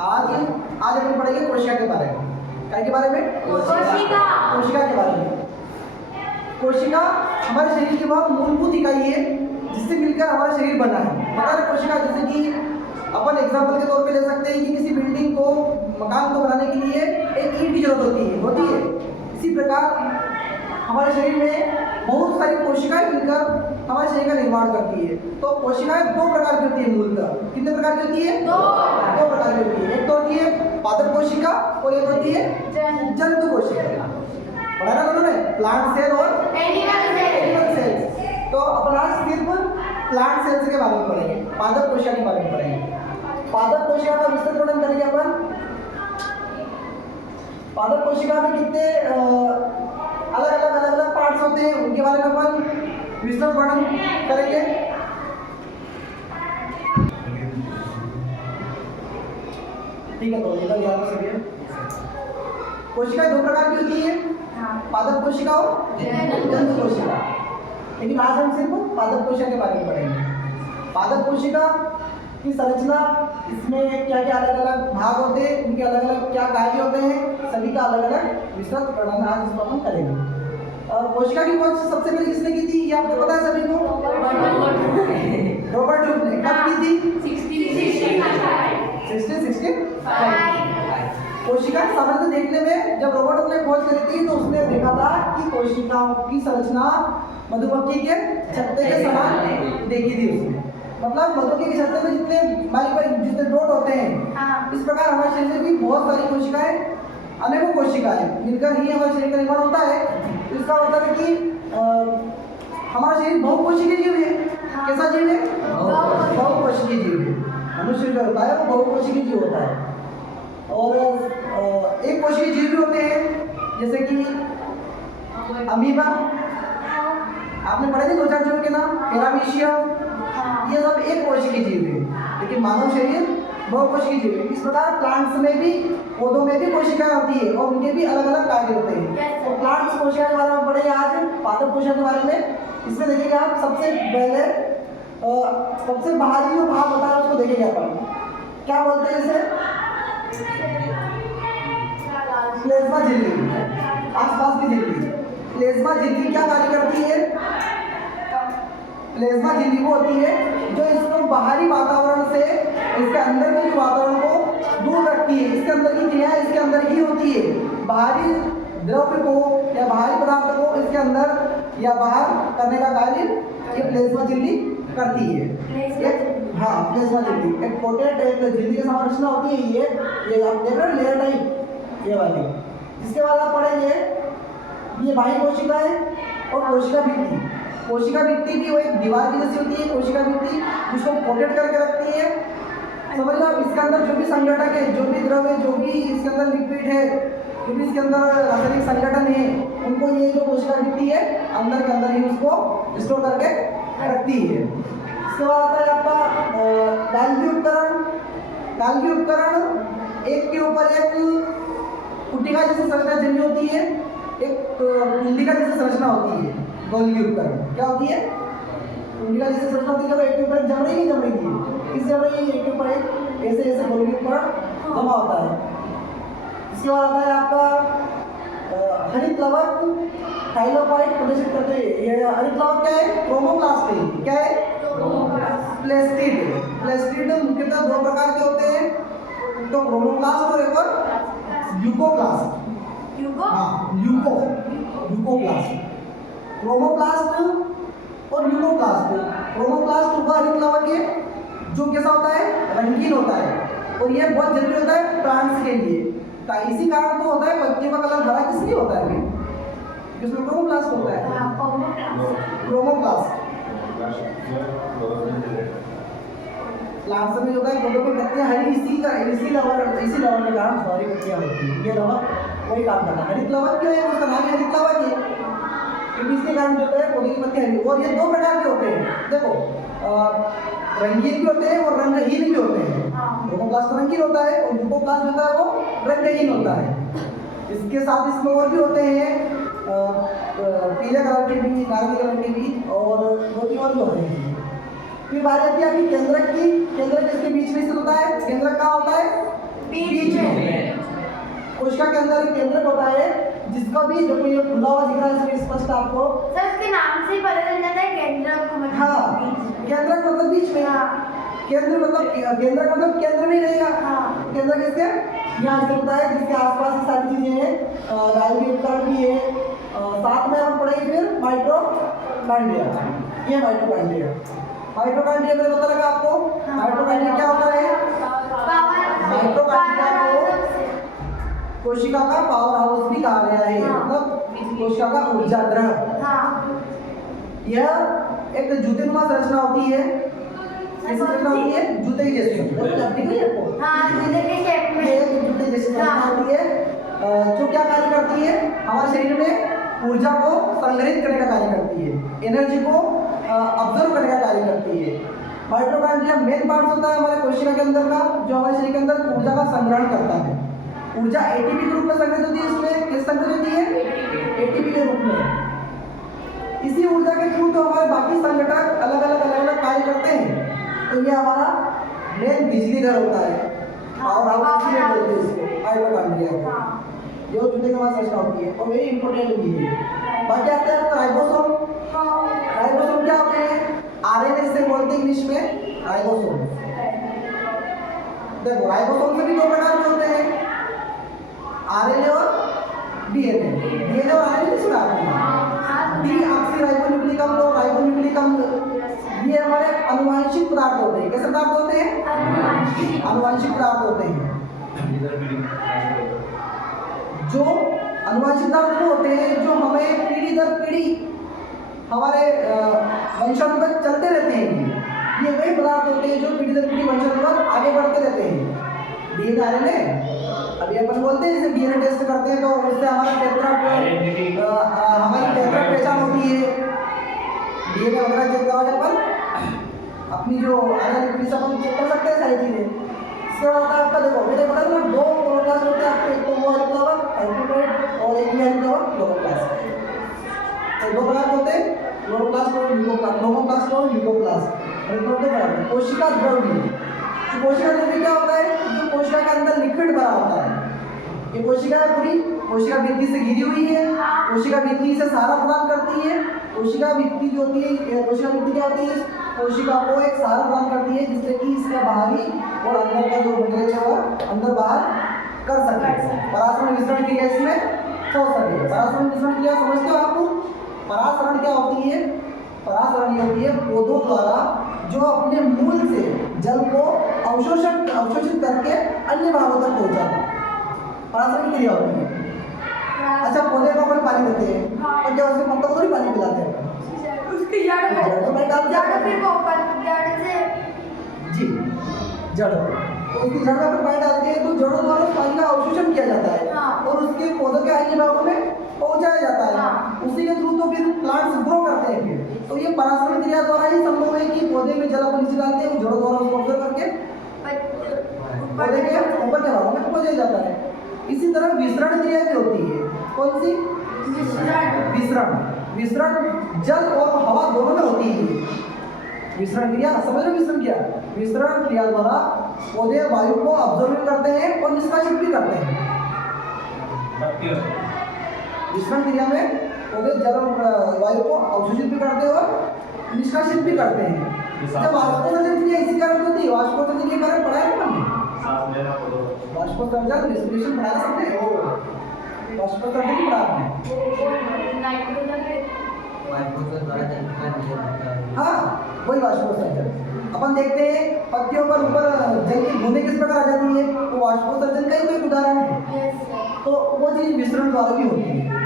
आज अपन पढ़ेंगे कोशिका के बारे में। क्या के बारे में? कोशिका के बारे में। कोशिका हमारे शरीर की वह मूलभूत इकाई है जिससे मिलकर हमारा शरीर बना है। पता है कोशिका, जैसे कि अपन एग्जाम्पल के तौर पे ले सकते हैं कि किसी बिल्डिंग को, मकान को बनाने के लिए एक ईंट की जरूरत होती है। इसी प्रकार हमारे शरीर में बहुत सारी कोशिकाएं मिलकर हमारे शरीर का निर्माण करती है। तो कोशिकाएं दो प्रकार की होती है मूलतः। कितने प्रकार की होती है? दो प्रकार की होती है। एक तो होती है पादप कोशिका और एक होती है जंतु कोशिका। पढ़ा ना दोनों ने, प्लांट सेल और एनिमल सेल्स। तो अपन आज सिर्फ प्लांट सेल्स के बारे में पढ़ेंगे, पादप कोशिका के बारे में पढ़ेंगे। पादप कोशिका का विस्तृत वर्णन करेंगे अपन। पादप कोशिका में कितने अलग अलग पार्ट्स होते हैं उनके बारे में अपन विस्तृत वर्णन करेंगे। ठीक है, तो ये याद रख सकते हैं। कोशिका दो प्रकार की होती है, पादप कोशिका और जंतु कोशिका। लेकिन आज हम सिर्फ पादप कोशिका के बारे में पढ़ेंगे। पादप कोशिका की संरचना, इसमें क्या क्या अलग अलग भाग होते हैं, उनके अलग अलग क्या कार्य होते हैं, सभी का अलग अलग विस्तृत वर्णन आज इसको हम करेंगे। और कोशिका की खोज सबसे पहले किसने की थी, ये आपको पता है सभी को? रॉबर्ट हुक ने। कब की थी? 1665। कोशिका सामान्य देखने में जब रॉबर्ट हुक ने खोज करी थी तो उसने देखा था कि कोशिकाओं की संरचना मधुमक्खी के छत्ते के समान देखी थी उसने। मतलब मधुमक्खी के छत्ते में जितने डॉट होते हैं, इस प्रकार हमारे शरीर में भी बहुत सारी कोशिकाएं, अनेकों कोशिकाएं मिलकर ही हमारे शरीर का निर्माण होता है। इसका मतलब है कि हमारा शरीर बहुकोशिकीय जीव है। कैसा जीव है? बहुकोशिकीय जीव है। मनुष्य जो होता है वो बहुकोशिकीय जीव होता है। और एक कोशिकीय जीव भी होते हैं, जैसे कि अमीबा, आपने पढ़े थे 2 4 जीवों के नाम, पैरामीशियम, ये सब एक कोशिकीय जीव है। लेकिन मानव शरीर बहुकोशिकीय जीव है। इस प्रकार प्लांट्स में भी, पौधों में भी कोशिकाएं होती है और उनके भी अलग अलग कार्य होते हैं। तो प्लांट्स कोशिका के बारे में पढ़े आज, पादप कोशिका के बारे में। इसमें देखिएगा आप सबसे पहले सबसे बाहरी जो भाग होता है उसको देखेंगे अपन, क्या बोलते हैं इसे? प्लेज्मा झिल्ली, आसपास की झिल्ली। प्लेज्मा झिल्ली क्या कार्य करती है? प्लेज्मा झिल्ली वो होती है जो इसको बाहरी वातावरण से इसके अंदर के वातावरण को दूर रखती है। इसके अंदर की क्रिया इसके अंदर ही होती है। बाहरी द्रव्य को या बाहरी पदार्थ को इसके अंदर या बाहर करने का कार्य ये प्लेज्मा झिल्ली करती है। प्लेज्मा झिल्ली एक कोटेड एक झिल्ली की संरचना होती है। ये आप देख रहे हैं लेयर टाइप, ये वाली। इसके बाद आप पढ़ेंगे ये बाह्य कोशिका है और कोशिका भित्ति। कोशिका भित्ति भी वो एक दीवार की जैसी होती है। कोशिका भित्ति जिसको कोटेड करके रखती है, समझ लो। इसके अंदर जो भी संगठक है, जो भी द्रव्य, जो भी इसके अंदर लिक्विड है, जो भी इसके अंदर रासायनिक संगठन है, उनको ये जो कोशिका भित्ति है अंदर के अंदर ही उसको स्टोर करके रखती है। इसके बाद आता है आपका गाल्गी उपकरण। गाल्गी उपकरण एक के ऊपर एक कुटिका जैसी संरचना जमी होती है, एक कुंडिका जैसी संरचना होती है। गोल्गी उपकरण क्या होती है? कुंडिका जैसी संरचना होती है। जब एक के ऊपर जम रही है, किस जम रही है? एक के ऊपर एक ऐसे गोल्गी उपकरण जमा होता है। इसके बाद आता है आपका हरित लवक, थाइलोफाइट प्रदर्शित करते हैं। ये हरित लवक क्या है? क्रोमोप्लास्ट है। क्या है? प्लेस्टिड। प्लेस्टिड मुख्यतः 2 प्रकार के होते हैं, तो क्रोमोप्लास्ट और एक और ल्यूकोप्लास्ट। ल्यूकोप्लास्ट, क्रोमोप्लास्ट और ल्यूकोप्लास्ट। क्रोमोप्लास्ट वह हरित लवक है जो कैसा होता है? रंगीन होता है और ये बहुत जरूरी होता है प्लांट्स के लिए। तो इसी कारण तो होता है पत्तियों का कलर हरा किस लिए होता है? इसमें क्रोमोप्लास्ट होता है। क्रोमोप्लास्ट प्लांट्स में होता है, पौधों में पत्तियां हरी इसी लवक के कारण हरी पत्तियां होती हैं। ये लवक वही काम करता है। हरित लवक क्यों है? उसका नाम हरित लवक है क्योंकि इसके कारण जो है पौधे की पत्तियां हरी। और ये 2 प्रकार के होते हैं, देखो, रंगीन भी होते हैं और रंगहीन भी होते हैं। क्रोमोप्लास्ट रंगीन होता है और ल्यूकोप्लास्ट होता है वो रंगहीन होता है। इसके साथ इसमें और भी होते हैं, पीले कलर के भी, नारंगी कलर के भी, और 2-3 और भी होते हैं। फिर बात आती है आपकी केंद्रक की। केंद्रक इसके बीच में स्थित होता है। केंद्रक कहाँ होता है? बीच में। कोशिका के अंदर केंद्रक होता है जिसका भी देखो ये खुला हुआ दिख रहा है इसमें स्पष्ट आपको। सर इसके नाम से ही पता चल जाता है केंद्रक मतलब हाँ केंद्रक मतलब बीच में। हाँ। केंद्र मतलब केंद्रक मतलब केंद्र में ही रहेगा। हाँ। केंद्र किसके यहाँ से होता है जिसके आसपास की सारी चीजें हैं। राइबोसोम उपकरण भी है। साथ में हम पढ़ेंगे फिर माइटोकॉन्ड्रिया। ये माइटोकॉन्ड्रिया। माइटोकॉन्ड्रिया में पता लगा आपको? माइटोकॉन्ड्रिया क्या होता है? माइटोकॉन्ड्रिया को कोशिका का पावर हाउस भी कहा गया है। मतलब कोशिका का ऊर्जा गृह। यह एक जूतेनुमा संरचना होती है। कैसी संरचना होती है? जूते की जैसी। जूते के शेप में जूते जैसी संरचना होती है जो क्या कार्य करती है? हमारे शरीर में ऊर्जा को संग्रहित करने का कार्य करती है, एनर्जी को ऑब्जर्व करने का कार्य करती है। माइटोकॉन्ड्रिया मेन पार्ट होता है हमारे कोशिका के अंदर का जो हमारे शरीर के अंदर ऊर्जा का संग्रहण करता है। ऊर्जा एटीपी के रूप में संग्रहित होती है। इसमें किस संग्रहित होती है? एटीपी के रूप में। इसी ऊर्जा के थ्रू तो हमारे बाकी संगठक अलग अलग कार्य करते हैं। तो ये हमारा मेन बिजली घर होता है और हाउस इसलिए बोलते हैं इसको माइटोकॉन्ड्रिया को। जो जूते के बाद संरचना होती है और वेरी इंपॉर्टेंट भी है। बाकी आते हैं राइबोसोम। राइबोसोम क्या होते हैं? आरएनए से बोलते हैं इंग्लिश में राइबोसोम। देखो राइबोसोम से भी दो प्रकार के होते हैं, आरएनए और डीएनए। डीएनए और आरएनए सुना आपने? डीऑक्सीराइबोन्यूक्लिक अम्ल और राइबोन्यूक्लिक अम्ल ये हमारे अनुवांशिक पदार्थ होते हैं। कैसे पदार्थ होते हैं? अनुवांशिक पदार्थ होते हैं। जो अनुवांशिक पदार्थ होते हैं जो हमें पीढ़ी दर पीढ़ी हमारे वंशानुगत चलते रहते हैं। ये वही पदार्थ होते हैं जो पीढ़ी दर पीढ़ी वंशानुगत आगे बढ़ते रहते हैं। डीएनए आरएनए अभी अपन बोलते हैं जैसे डीएनए टेस्ट करते हैं तो उससे हमारी टेट्रा पहचान होती है। डीएनए वगैरह चेक करवाने पर अपनी जो आने अपन चेक कर सकते हैं सारी चीजें। इसके बाद आपका देखो मेरे बगल में दो क्लास होते हैं आपके, एक तो वो अल्ट्रावायलेट और एक ये लोअर क्लास। तो दो प्रकार होते हैं लोअर क्लास और न्यूक्लियोप्लास्ट और न्यूक्लियोप्लास्ट। कोशिका द्रव्य कोशिका द्रव्य क्या होता है? जो कोशिका के अंदर लिक्विड भरा होता है। ये कोशिका पूरी कोशिका भित्ति से घिरी हुई है। कोशिका भित्ति से सहारा प्रदान करती है। कोशिका भित्ति जो होती है, कोशिका भित्ति क्या होती है? कोशिका को एक सहारा प्रदान करती है जिससे कि इसका बाहरी और अंदर का जो मटेरियल है वो अंदर बाहर कर सके, परासरण विसरण क्रिया इसमें हो सके। परासरण विसरण क्रिया समझते हो आप? परासरण क्या होती है? परासरण ये होती है पौधों द्वारा जो अपने मूल से जल को अवशोषित करके अन्य भागों तक पहुंचाता है। परासरण की क्रिया होती है। अच्छा पौधे को अपन पानी देते हैं और क्या उसके पत्तों को थोड़ी पानी पिलाते हैं? उसकी जड़ से जी जड़ तो उसकी जड़ में अपन पानी डालते हैं तो जड़ों द्वारा उस पानी का अवशोषण किया जाता है और उसके पौधों के अन्य भागों में पहुंचाया जाता है। उसी के थ्रू तो फिर प्लांट्स ग्रो करते हैं। फिर तो ये परासरण क्रिया द्वारा ही संभव है कि पौधे में जल अपन नीचे डालते हैं, जड़ों द्वारा उसको ऑब्जर्व करके पौधे के ऊपर के भागों में पहुंचाया जाता है। इसी तरह विसरण क्रिया भी होती है। कौन सी? विसरण। विसरण जल और हवा दोनों में होती है। विसरण क्रिया समझ लो। विसरण क्रिया विसरण क्रिया द्वारा पौधे वायु को ऑब्जर्व करते हैं और निष्कासित भी करते हैं। विसरण क्रिया में पौधे जल वायु को अवशोषित भी करते हैं और निष्कासित भी करते हैं। जब वाष्पोत्सर्जन क्रिया इसी कारण होती है। वाष्पोत्सर्जन के कारण पढ़ा है हमने वाष्पोत्सर्जन रेस्पिरेशन पढ़ा है सबने। वाष्पोत्सर्जन की पढ़ा आपने? हाँ वही वाष्पोत्सर्जन। अपन देखते हैं पत्तियों पर ऊपर जल की बूंदें किस प्रकार आ जाती है तो वाष्पोत्सर्जन का ही कोई उदाहरण है। तो वो चीज विसरण द्वारा भी होती है।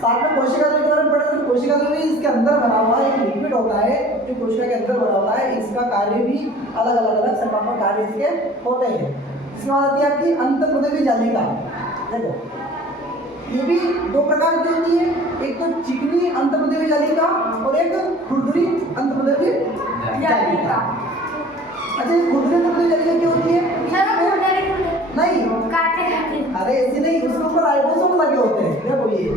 साथ में कोशिका द्रव्य के बारे में पढ़ा तो कोशिका द्रव्य इसके अंदर बना हुआ एक लिक्विड होता है जो कोशिका के अंदर बना होता है। इसका कार्य भी अलग संभावना कार्य इसके होते हैं। इसके बाद आती है आपकी अंतर्प्रदेवी जालिका। देखो ये भी दो प्रकार की होती है, एक तो चिकनी अंतर्प्रदेवी जालिका और एक खुरदुरी अंतर्प्रदेवी जालिका। अच्छा खुरदुरी अंतर्प्रदेवी जालिका क्या होती है? नहीं अरे ऐसी नहीं, उसके ऊपर राइबोसोम लगे होते हैं। देखो ये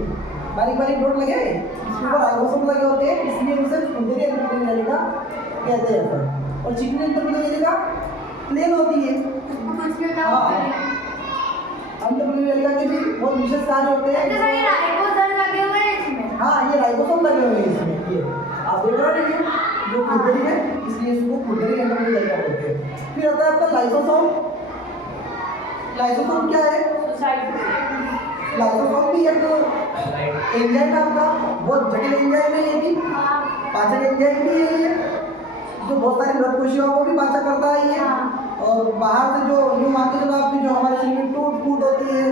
बारीक डॉट लगे इसके ऊपर राइबोसोम लगे होते हैं, इसलिए उसे खुरदुरी अंतर्प्रदेवी जालिका कहते हैं। और चिकनी अंतर्प्रदेवी जालिका प्लेन होती है। अंतःप्राणियों के भी बहुत विशेष कार्य होते हैं। तो सर ये राइबोसोम लगे हुए हैं इसमें। हाँ, ये राइबोसोम लगे हुए हैं इसमें। ये आप देख रहे हो ना, ये जो खुरदरी है, इसलिए इसको खुरदरी एंडोप्लाज्मिक बोलते हैं। फिर आता है आपका लाइसोसोम। लाइसोसोम क्या है? लाइसोसोम भी एक एंजाइम है आपका, बहुत जटिल एंजाइम है ये भी, पाचक एंजाइम भी है ये, जो बहुत सारी मृत कोशिकाओं को भी पाचक करता है ये। और बाहर से जो यूँ मान के चलो आपकी जो हमारे शरीर में टूट फूट होती है,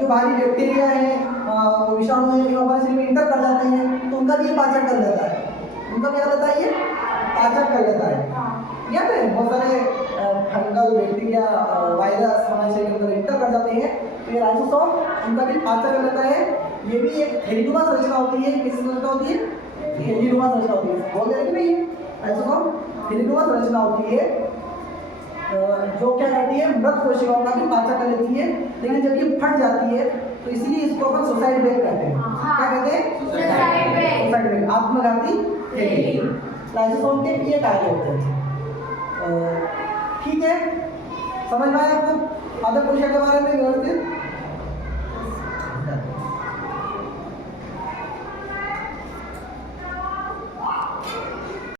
जो बाहरी बैक्टीरिया है, विषाणु है, जो हमारे शरीर में इंटर कर जाते हैं, तो उनका भी ये पाचक कर लेता है। उनका क्या करता है ये? पाचक कर लेता है। याद है, बहुत सारे फंगल बैक्टीरिया वायरस हमारे शरीर के अंदर इंटर कर जाते हैं, तो ये लाइसोसोम उनका भी पाचक कर लेता है। ये भी एक थैलीनुमा संरचना होती है। किस संरचना होती है? थैलीनुमा संरचना होती है। बोल रहे हैं कि नहीं, लाइसोसोम थैलीनुमा संरचना होती है, जो क्या करती है, मृत कोशिकाओं का भी पाचक कर लेती है। लेकिन जब ये फट जाती है तो इसलिए इसको अपन सुसाइड ब्रेक कहते हैं। क्या कहते हैं? Suicide break. सुसाइड ब्रेक, आत्मघाती थैली। लाइसोसोम के ये कार्य होते हैं। ठीक है, समझ में आया आपको आदर कोशिका के बारे में व्यवस्थित?